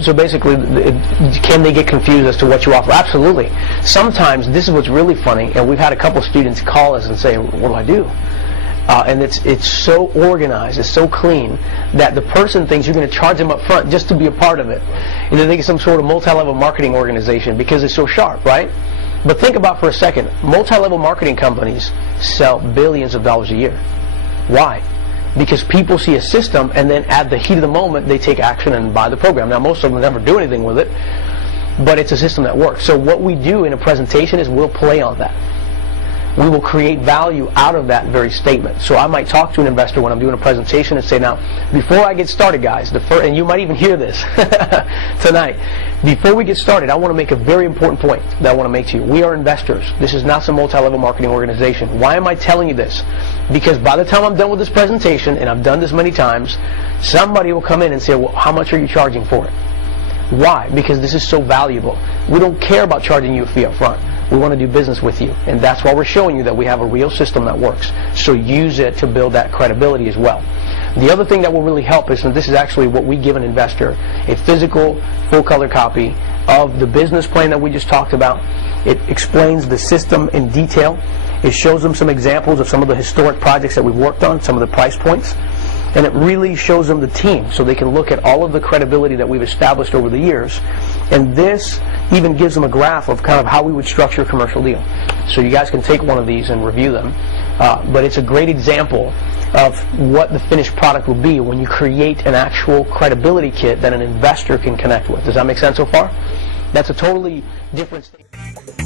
So basically, can they get confused as to what you offer? Absolutely. Sometimes, this is what's really funny, and we've had a couple students call us and say, what do I do? And it's so organized, it's so clean, that the person thinks you're going to charge them up front just to be a part of it. And they think it's some sort of multi-level marketing organization because it's so sharp, right? But think about for a second, multi-level marketing companies sell billions of dollars a year. Why? Because people see a system, and then at the heat of the moment, they take action and buy the program. Now, most of them never do anything with it, but it's a system that works. So what we do in a presentation is we'll play on that. We will create value out of that very statement. So I might talk to an investor when I'm doing a presentation and say, now, before I get started, guys, and you might even hear this tonight, before we get started, I want to make a very important point that I want to make to you. We are investors. This is not some multi-level marketing organization. Why am I telling you this? Because by the time I'm done with this presentation, and I've done this many times, somebody will come in and say, well, how much are you charging for it? Why? Because this is so valuable. We don't care about charging you a fee up front. We want to do business with you, and that's why we're showing you that we have a real system that works. So use it to build that credibility as well. The other thing that will really help is, and this is actually what we give an investor, a physical, full-color copy of the business plan that we just talked about. It explains the system in detail. It shows them some examples of some of the historic projects that we've worked on, some of the price points. And it really shows them the team, so they can look at all of the credibility that we've established over the years. And this even gives them a graph of kind of how we would structure a commercial deal. So you guys can take one of these and review them. But it's a great example of what the finished product will be when you create an actual credibility kit that an investor can connect with. Does that make sense so far? That's a totally different statement.